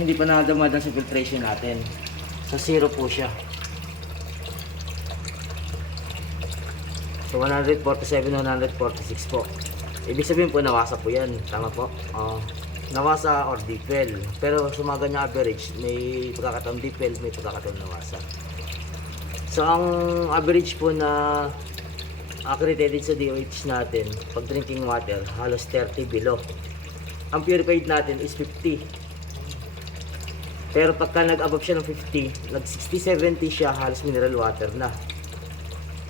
hindi pa nadamadan sa filtration natin. Sa 0 po siya. So 147, 146 po. Ibig sabihin po nawasa po yan. Tama po. Nawasa or deep well. Pero sa mga ganyang average, may pagkakataon deep well, may pagkakataon nawasa. So ang average po na accredited sa DOH natin, pag drinking water, halos 30 below. Ang purified natin is 50. Pero pagka nag-above siya ng 50, nag 60-70 siya, halos mineral water na.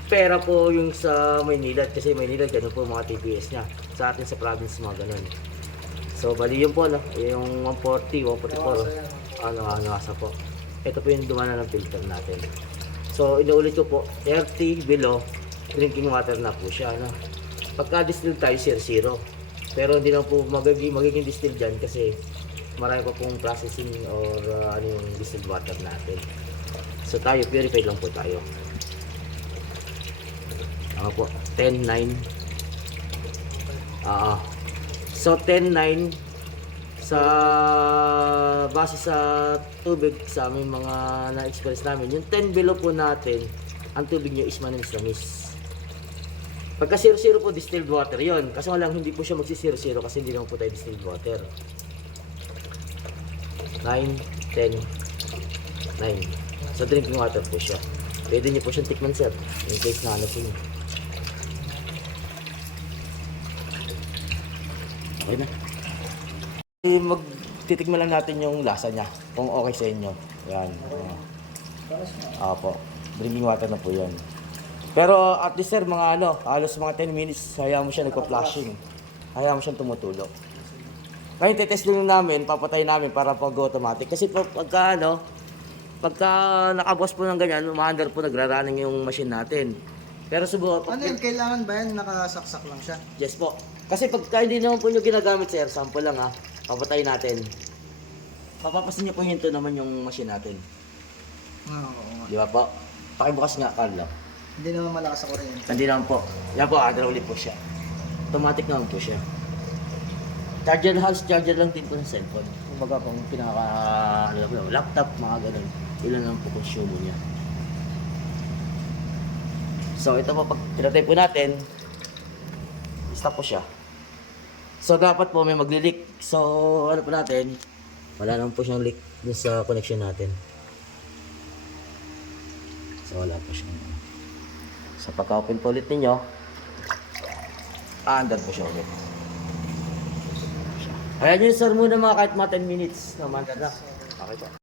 Pera po yung sa Maynila, kasi Maynila ganun po mga TPS nya. Sa atin sa province mga ganun. So bali yun po, no? Yung 140, 144, nawasa po. Ito po yung dumana ng filter natin. So inuulit ko po, 30 below, drinking water na po siya, no? Pagka distill tayo, 0. Pero hindi na po magiging distill dyan kasi marami pa pong processing or ano yung distilled water natin. So tayo, purified lang po tayo. Ako po, 10.9. So 10.9 sa base sa tubig sa aming mga na-experience namin. Yung 10 below po natin, ang tubig niya is manamis-namis. Pagka 0 po distilled water yon. Kasi lang hindi po siya magsi 0 kasi hindi naman po tayo distilled water. 9, 10, 9. Sa drinking water po siya. Pwede niyo po siyang tikman, sir. In case na ano po niyo. Okay na. Magtitikman lang natin yung lasa niya. Kung okay sa inyo. Yan. Opo. Drinking water na po yan. Pero at least sir, mga halos mga 10 minutes, hayaan mo siya nagpa-flashing. Hayaan mo siyang tumutulog. Ngayon, tetest lang namin, papatay namin para pag-automatic. Kasi pagka nakabos po ng ganyan, umaandar po nagra-running yung machine natin. Pero subukan. Ano yun, kailangan ba yan nakasaksak lang siya? Yes po. Kasi pagka hindi naman po nyo ginagamit sir, sample lang ha, papatay natin. Papapasin nyo po hinto naman yung machine natin. Oo. Di ba po? Pakibukas nga, Carlo. Hindi naman malakas sa kuryente. Hindi naman po. Yan po, hydraulic po siya. Automatic naman po siya. Charger lang din po ng cellphone. Kumbaga pang laptop, mga ganun. Ilan lang po consume niya. So ito po, pag tinatay po natin, stop po siya. So dapat po may magli-leak. So ano po natin, wala naman po siyang leak dun sa connection natin. So wala po siyang. So pagka-open po ulit ninyo, andar po siya ulit. Ayan yun sir muna mga kahit mga 10 minutes naman na. Okay po.